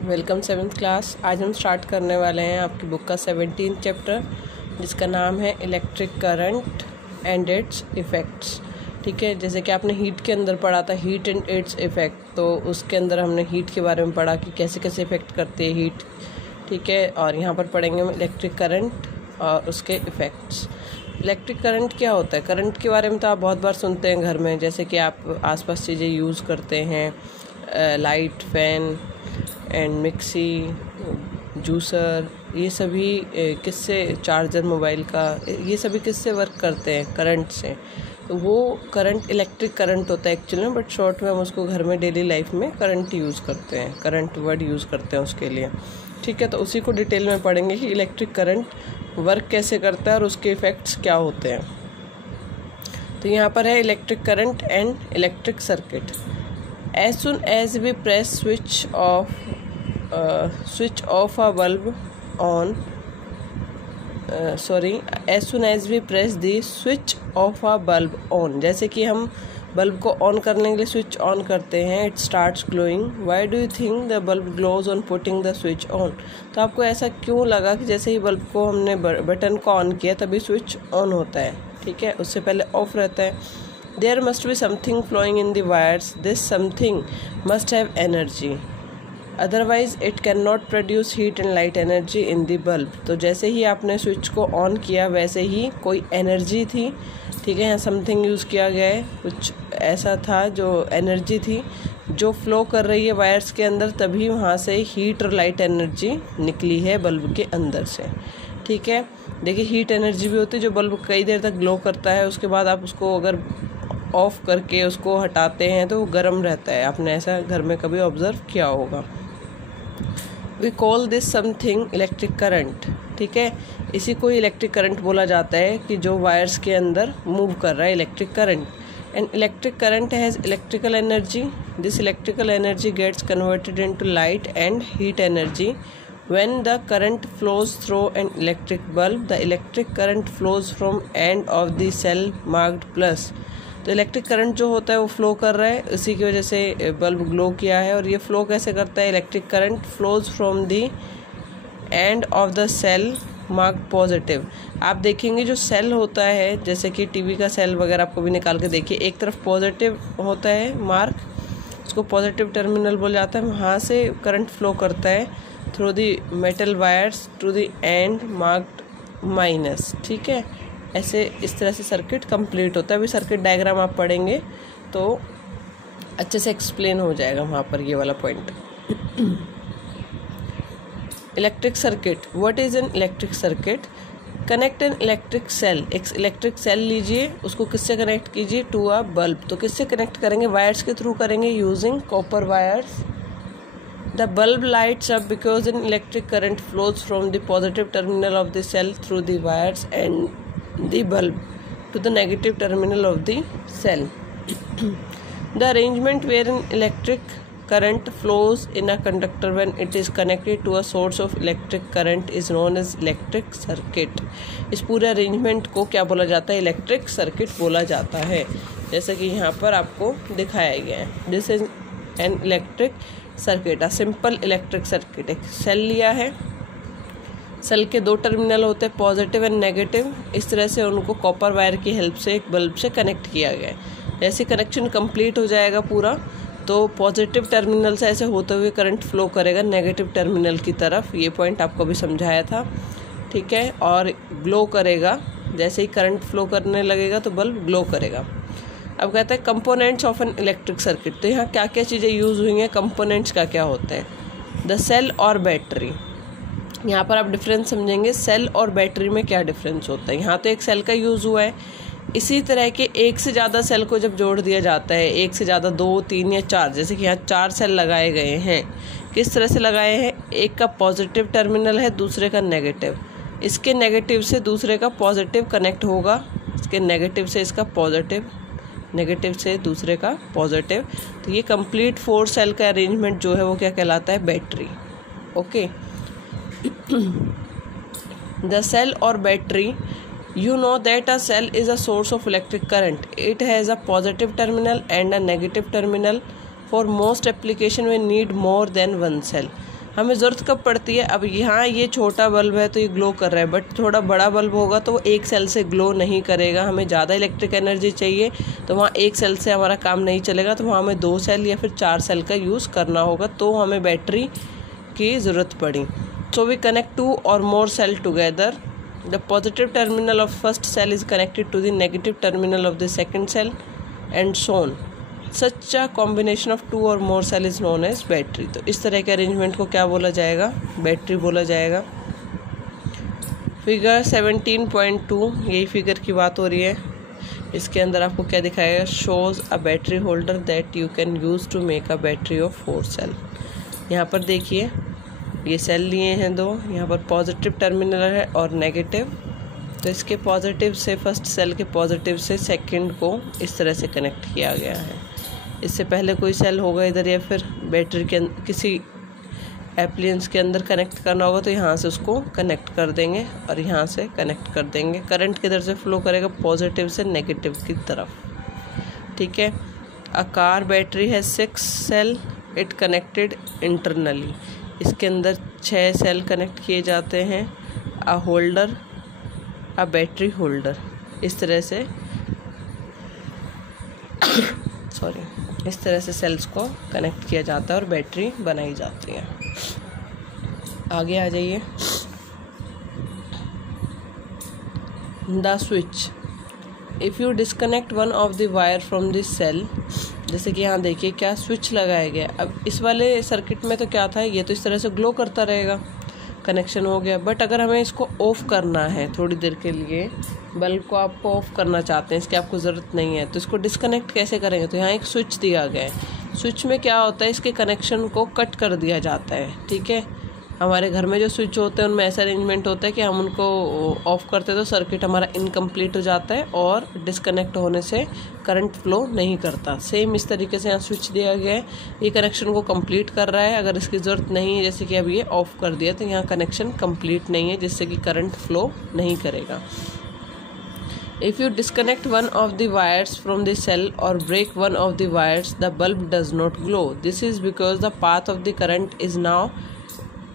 Welcome 7th class. आज हम start करने वाले हैं आपकी बुक का 17th चैप्टर, जिसका नाम है electric current and it's effects. ठीक है, जैसे कि आपने हीट के अंदर पढ़ा था, हीट एंड इट्स इफ़ेक्ट, तो उसके अंदर हमने हीट के बारे में पढ़ा कि कैसे कैसे इफ़ेक्ट करती है हीट। ठीक है, और यहाँ पर पढ़ेंगे हम इलेक्ट्रिक करंट और उसके इफ़ेक्ट्स। इलेक्ट्रिक करंट क्या होता है? करंट के बारे में तो आप बहुत बार सुनते हैं घर में, जैसे कि आप आसपास चीज़ें यूज़ करते हैं, light, fan and mixie, juicer, ये सभी किससे, चार्जर मोबाइल का, ये सभी किससे वर्क करते हैं? करंट से। तो वो करंट इलेक्ट्रिक करंट होता है एक्चुअली में, बट शॉर्ट में हम उसको घर में डेली लाइफ में करंट यूज़ करते हैं, करंट वर्ड यूज़ करते हैं उसके लिए। ठीक है, तो उसी को डिटेल में पढ़ेंगे कि इलेक्ट्रिक करंट वर्क कैसे करता है और उसके इफ़ेक्ट्स क्या होते हैं। तो यहाँ पर है electric current and electric circuit. As soon as we press switch off a bulb on, as soon as we press the switch of a bulb on, जैसे कि हम बल्ब को ऑन करने के लिए स्विच ऑन करते हैं, it starts glowing. Why do you think the bulb glows on putting the switch on? तो आपको ऐसा क्यों लगा कि जैसे ही बल्ब को हमने बटन को ऑन किया तभी स्विच ऑन होता है? ठीक है, उससे पहले ऑफ रहता है। There must be something flowing in the wires. This something must have energy. Otherwise, it cannot produce heat and light energy in the bulb. तो जैसे ही आपने स्विच को ऑन किया वैसे ही कोई एनर्जी थी। ठीक है, यहाँ समथिंग यूज़ किया गया है, कुछ ऐसा था जो एनर्जी थी जो फ्लो कर रही है वायर्स के अंदर, तभी वहाँ से हीट और लाइट एनर्जी निकली है बल्ब के अंदर से। ठीक है, देखिए हीट एनर्जी भी होती है जो बल्ब कई देर तक ग्लो करता है, उसके बाद आप उसको अगर ऑफ करके उसको हटाते हैं तो वो गर्म रहता है। आपने ऐसा घर में कभी ऑब्जर्व किया होगा। We call this something electric current. ठीक है, इसी को इलेक्ट्रिक करंट बोला जाता है कि जो वायर्स के अंदर मूव कर रहा है, electric current. And electric current has electrical energy. This electrical energy gets converted into light and heat energy when the current flows through an electric bulb. The electric current flows from end of the cell marked plus. तो electric current जो होता है वो flow कर रहा है, इसी की वजह से बल्ब ग्लो किया है। और ये फ्लो कैसे करता है? Electric current flows from the end of the cell mark positive. आप देखेंगे जो सेल होता है, जैसे कि टीवी का सेल वगैरह आपको भी निकाल के देखिए, एक तरफ पॉजिटिव होता है मार्क, उसको पॉजिटिव टर्मिनल बोला जाता है, वहाँ से करंट फ्लो करता है through the metal wires to the end marked minus. ठीक है, ऐसे इस तरह से सर्किट कंप्लीट होता है। अभी सर्किट डायग्राम आप पढ़ेंगे तो अच्छे से एक्सप्लेन हो जाएगा वहाँ पर ये वाला point. Electric circuit, what is an electric circuit? Connect an electric cell. एक इलेक्ट्रिक सेल लीजिए, उसको किससे कनेक्ट कीजिए? To a bulb. तो किससे कनेक्ट करेंगे? वायर्स के थ्रू करेंगे, using copper wires. The bulb lights up because an electric current flows from the positive terminal of the cell through the wires and the bulb to the negative terminal of the cell. The arrangement where an electric current flows in a conductor when it is connected to a source of electric current is known as electric circuit. इस पूरे arrangement को क्या बोला जाता है? Electric circuit बोला जाता है, जैसे कि यहाँ पर आपको दिखाया गया है। This is an electric circuit, a simple electric circuit. एक सेल लिया है, सेल के दो टर्मिनल होते हैं, पॉजिटिव एंड नेगेटिव। इस तरह से उनको कॉपर वायर की हेल्प से एक बल्ब से कनेक्ट किया गया है। जैसे कनेक्शन कंप्लीट हो जाएगा पूरा, तो पॉजिटिव टर्मिनल से ऐसे होते हुए करंट फ्लो करेगा नेगेटिव टर्मिनल की तरफ। ये पॉइंट आपको भी समझाया था। ठीक है, और ग्लो करेगा, जैसे ही करंट फ्लो करने लगेगा तो बल्ब ग्लो करेगा। अब कहते हैं components of N electric circuit. तो यहाँ क्या क्या चीज़ें यूज़ हुई हैं, कंपोनेंट्स क्या क्या होते हैं? द सेल और बैटरी। यहाँ पर आप डिफरेंस समझेंगे, सेल और बैटरी में क्या डिफरेंस होता है। यहाँ तो एक सेल का यूज़ हुआ है, इसी तरह के एक से ज़्यादा सेल को जब जोड़ दिया जाता है, एक से ज़्यादा, 2, 3 या 4, जैसे कि यहाँ 4 सेल लगाए गए हैं। किस तरह से लगाए हैं? एक का पॉजिटिव टर्मिनल है, दूसरे का नेगेटिव। इसके नेगेटिव से दूसरे का पॉजिटिव कनेक्ट होगा, इसके नेगेटिव से इसका पॉजिटिव, नेगेटिव से दूसरे का पॉजिटिव। तो ये कंप्लीट 4 सेल का अरेंजमेंट जो है वो क्या कहलाता है? बैटरी। ओके, द सेल और battery, you know that a cell is a source of electric current. It has a positive terminal and a negative terminal. For most application we need more than one cell. हमें ज़रूरत कब पड़ती है? अब यहाँ ये छोटा बल्ब है तो ये ग्लो कर रहा है, बट थोड़ा बड़ा बल्ब होगा तो वो एक सेल से ग्लो नहीं करेगा। हमें ज़्यादा इलेक्ट्रिक एनर्जी चाहिए तो वहाँ एक सेल से हमारा काम नहीं चलेगा, तो वहाँ हमें 2 सेल या फिर 4 सेल का यूज़ करना होगा, तो हमें बैटरी की ज़रूरत पड़ी। So we connect 2 or more cell together. The positive terminal of first cell is connected to the negative terminal of the second cell and so on. Such a combination of 2 or more cell is known as battery. तो इस तरह के arrangement को क्या बोला जाएगा? Battery बोला जाएगा। फिगर 17.2 यही फिगर की बात हो रही है। इसके अंदर आपको क्या दिखाएगा? Shows a battery holder that you can use to make a battery of 4 cell. यहाँ पर देखिए ये सेल लिए हैं 2, यहाँ पर पॉजिटिव टर्मिनल है और नेगेटिव। तो इसके पॉजिटिव से फर्स्ट सेल के पॉजिटिव से सेकंड को इस तरह से कनेक्ट किया गया है। इससे पहले कोई सेल होगा इधर या फिर बैटरी के किसी एप्लियंस के अंदर कनेक्ट करना होगा तो यहाँ से उसको कनेक्ट कर देंगे और यहाँ से कनेक्ट कर देंगे। करंट किधर से फ्लो करेगा? पॉजिटिव से नेगेटिव की तरफ। ठीक है। अ कार बैटरी है 6 सेल, इट कनेक्टेड इंटरनली। इसके अंदर 6 सेल कनेक्ट किए जाते हैं। अ होल्डर, अ बैटरी होल्डर, इस तरह से इस तरह से सेल्स को कनेक्ट किया जाता है और बैटरी बनाई जाती है। आगे आ जाइए। The switch, if you disconnect one of the wire from this cell, जैसे कि यहाँ देखिए क्या स्विच लगाया गया। अब इस वाले सर्किट में तो क्या था, ये तो इस तरह से ग्लो करता रहेगा, कनेक्शन हो गया। बट अगर हमें इसको ऑफ़ करना है थोड़ी देर के लिए, बल्ब को आपको ऑफ़ करना चाहते हैं, इसकी आपको ज़रूरत नहीं है, तो इसको डिस्कनेक्ट कैसे करेंगे? तो यहाँ एक स्विच दिया गया है। स्विच में क्या होता है, इसके कनेक्शन को कट कर दिया जाता है। ठीक है। हमारे घर में जो स्विच होते हैं उनमें ऐसा अरेंजमेंट होता है कि हम उनको ऑफ़ करते हैं तो सर्किट हमारा इनकम्प्लीट हो जाता है और डिस्कनेक्ट होने से करंट फ्लो नहीं करता। सेम इस तरीके से यहाँ स्विच दिया गया है, ये कनेक्शन को कंप्लीट कर रहा है। अगर इसकी ज़रूरत नहीं है, जैसे कि अब ये ऑफ़ कर दिया, तो यहाँ कनेक्शन कंप्लीट नहीं है, जिससे कि करंट फ्लो नहीं करेगा। If you disconnect one of the wires from the cell or break one of the wires, the bulb does not glow. This is because the path of the current is now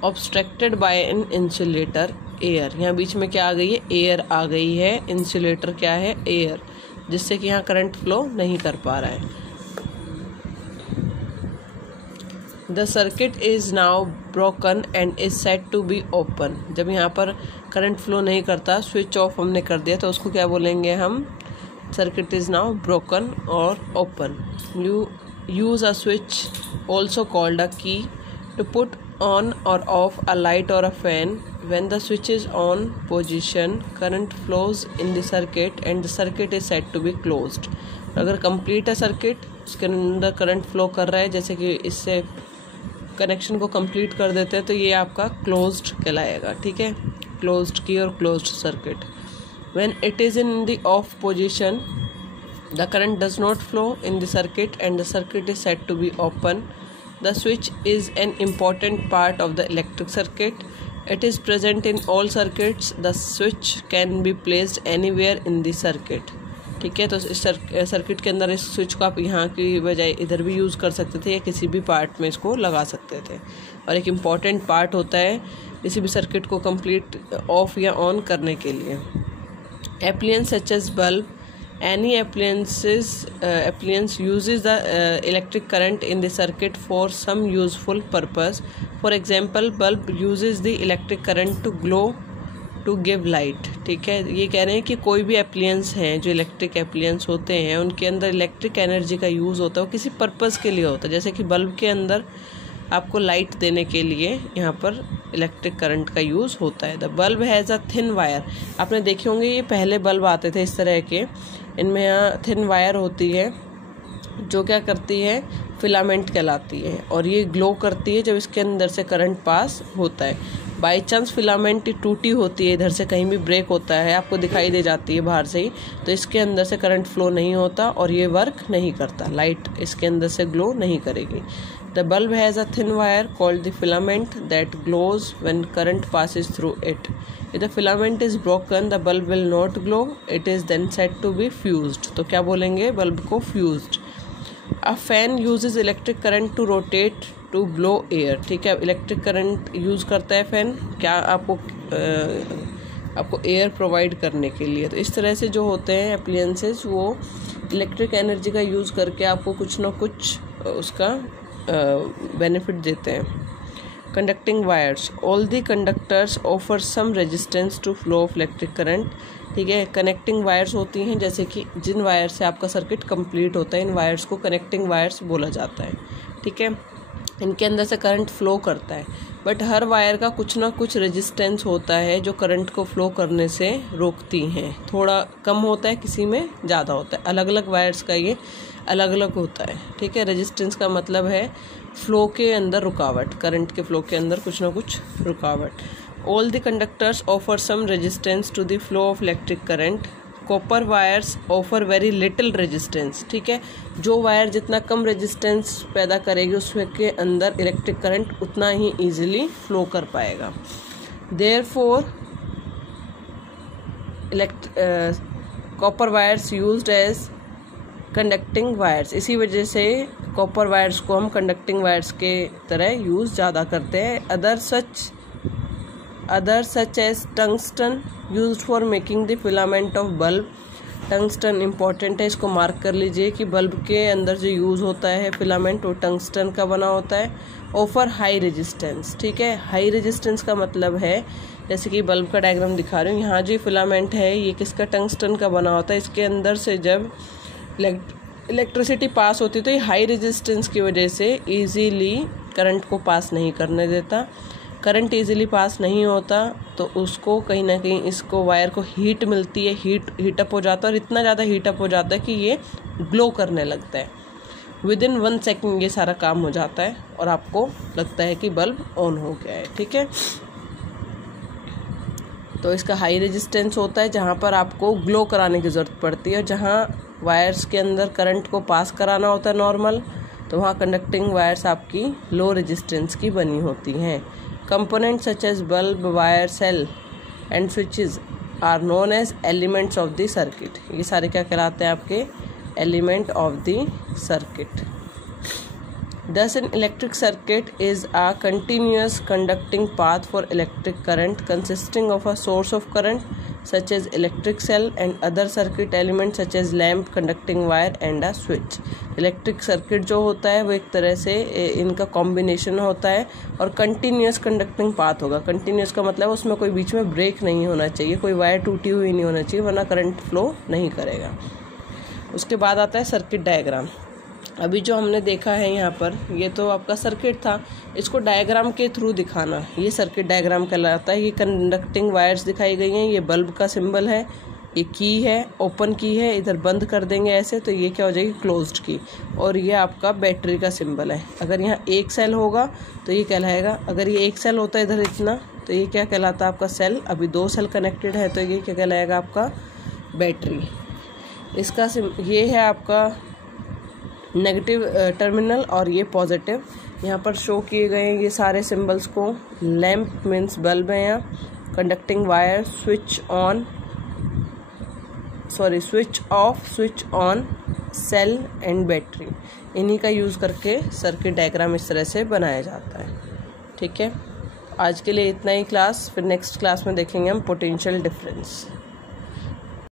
obstructed by an insulator, air. यहाँ बीच में क्या आ गई है? Air आ गई है। Insulator क्या है? Air, जिससे कि यहाँ करंट फ्लो नहीं कर पा रहा है। The circuit is now broken and is set to be open. जब यहाँ पर करंट फ्लो नहीं करता, स्विच ऑफ हमने कर दिया, तो उसको क्या बोलेंगे हम? सर्किट इज़ नाउ ब्रोकन और ओपन। You use a switch also called a key to put on or off a light or a fan. When the switch is on position, current flows in the circuit and the circuit is said to be closed. अगर complete है circuit, उसके अंदर current flow कर रहा है, जैसे कि इससे कनेक्शन को कंप्लीट कर देते हैं, तो ये आपका क्लोज्ड कहलाएगा। ठीक है। क्लोज्ड की और closed circuit. When it is in the off position, the current does not flow in the circuit and the circuit is said to be open. The switch is an important part of the electric circuit. It is present in all circuits. The switch can be placed anywhere in the circuit. ठीक है। तो इस circuit के अंदर इस switch को आप यहाँ की बजाय इधर भी यूज़ कर सकते थे या किसी भी पार्ट में इसको लगा सकते थे, और एक इम्पॉर्टेंट पार्ट होता है किसी भी सर्किट को कंप्लीट ऑफ या ऑन करने के लिए। Appliances such as bulb, any appliance uses the electric current in the circuit for some useful purpose. For example, bulb uses the electric current to glow to give light. ठीक है। ये कह रहे हैं कि कोई भी एप्लियंस हैं जो इलेक्ट्रिक एप्लियंस होते हैं, उनके अंदर इलेक्ट्रिक एनर्जी का यूज़ होता है, वो किसी पर्पज़ के लिए होता है। जैसे कि बल्ब के अंदर आपको लाइट देने के लिए यहाँ पर इलेक्ट्रिक करंट का यूज़ होता है। The bulb has a thin wire. आपने देखे होंगे ये पहले बल्ब आते थे इस तरह के, इनमें यहाँ थिन वायर होती है जो क्या करती है? फिलामेंट कहलाती है, और ये ग्लो करती है जब इसके अंदर से करंट पास होता है। बाई चांस फिलामेंट टूटी होती है, इधर से कहीं भी ब्रेक होता है, आपको दिखाई दे जाती है बाहर से ही, तो इसके अंदर से करंट फ्लो नहीं होता और ये वर्क नहीं करता, लाइट इसके अंदर से ग्लो नहीं करेगी। The bulb has a thin wire called the filament that glows when current passes through it. If the filament is broken, the bulb will not glow. It is then said to be fused. तो क्या बोलेंगे? Bulb को fused. A fan uses electric current to rotate to blow air. ठीक है, electric current use करता है fan क्या आपको एयर प्रोवाइड करने के लिए। तो इस तरह से जो होते हैं अप्लायंसेस वो इलेक्ट्रिक एनर्जी का यूज़ करके आपको कुछ ना कुछ उसका बेनिफिट देते हैं। Conducting wires, all the conductors offer some resistance to flow of electric current. ठीक है, कनेक्टिंग वायर्स होती हैं जैसे कि जिन वायर से आपका सर्किट कंप्लीट होता है, इन वायर्स को कनेक्टिंग वायर्स बोला जाता है। ठीक है, इनके अंदर से करंट फ्लो करता है, बट हर वायर का कुछ ना कुछ रेजिस्टेंस होता है जो करंट को फ्लो करने से रोकती हैं। थोड़ा कम होता है, किसी में ज़्यादा होता है, अलग अलग वायर्स का ये अलग अलग होता है। ठीक है, रेजिस्टेंस का मतलब है फ्लो के अंदर रुकावट, करंट के फ्लो के अंदर कुछ ना कुछ रुकावट। All the conductors offer some resistance to the flow of electric current. Copper wires offer very little resistance. ठीक है, जो वायर जितना कम रेजिस्टेंस पैदा करेगी उसके अंदर इलेक्ट्रिक करंट उतना ही ईजिली फ्लो कर पाएगा। Therefore copper wires used as conducting wires, इसी वजह से कॉपर वायर्स को हम कंडक्टिंग वायर्स के तरह यूज़ ज़्यादा करते हैं। Other such as tungsten used for making the filament of bulb. Tungsten important है, इसको मार्क कर लीजिए कि बल्ब के अंदर जो यूज़ होता है फिलामेंट वो टंगस्टन का बना होता है। Offer high resistance. ठीक है, हाई रेजिस्टेंस का मतलब है जैसे कि बल्ब का डायग्राम दिखा रही हूँ, यहाँ जो फिलामेंट है ये किसका, टंगस्टन का बना होता है। इसके अंदर से जब इलेक्ट्रिसिटी पास होती है तो ये हाई रेजिस्टेंस की वजह से इजीली करंट को पास नहीं करने देता। करंट इजीली पास नहीं होता तो उसको कहीं ना कहीं इसको वायर को हीट मिलती है, हीटअप हो जाता है, और इतना ज़्यादा हीटअप हो जाता है कि ये ग्लो करने लगता है। विदिन 1 सेकेंड ये सारा काम हो जाता है और आपको लगता है कि बल्ब ऑन हो गया है। ठीक है, तो इसका हाई रेजिस्टेंस होता है जहाँ पर आपको ग्लो कराने की ज़रूरत पड़ती है, और जहाँ वायर्स के अंदर करंट को पास कराना होता है नॉर्मल, तो वहाँ कंडक्टिंग वायर्स आपकी लो रेजिस्टेंस की बनी होती हैं। Component such as bulb, wire, cell and switches are known as elements of the circuit. ये सारे क्या कहलाते हैं आपके, element of the circuit. Thus, an electric circuit is a continuous conducting path for electric current consisting of a source of current such as electric cell and other circuit elements such as lamp, conducting wire and a switch. Electric circuit जो होता है वो एक तरह से इनका combination होता है और कंटिन्यूस कंडक्टिंग पाथ होगा। कंटिन्यूस का मतलब उसमें कोई बीच में ब्रेक नहीं होना चाहिए, कोई वायर टूटी हुई नहीं होना चाहिए, वरना करंट फ्लो नहीं करेगा। उसके बाद आता है सर्किट डायग्राम। अभी जो हमने देखा है यहाँ पर, ये तो आपका सर्किट था, इसको डायग्राम के थ्रू दिखाना, ये सर्किट डायग्राम कहलाता है। ये कंडक्टिंग वायर्स दिखाई गई हैं, ये बल्ब का सिंबल है, ये की है, ओपन की है, इधर बंद कर देंगे ऐसे तो ये क्या हो जाएगी, क्लोज्ड की, और ये आपका बैटरी का सिंबल है। अगर यहाँ एक सेल होगा तो ये कहलाएगा, अगर ये एक सेल होता है इधर इतना तो ये क्या कहलाता है आपका सेल। अभी 2 सेल कनेक्टेड है तो ये क्या कहलाएगा आपका बैटरी। इसका ये है आपका नेगेटिव टर्मिनल और ये पॉजिटिव। यहाँ पर शो किए गए हैं ये सारे सिंबल्स को। लैम्प मीन्स बल्ब है यहाँ, conducting wire, switch off, switch on, cell and battery, इन्हीं का यूज़ करके सर्किट डायग्राम इस तरह से बनाया जाता है। ठीक है, आज के लिए इतना ही क्लास, फिर नेक्स्ट क्लास में देखेंगे हम पोटेंशियल डिफरेंस।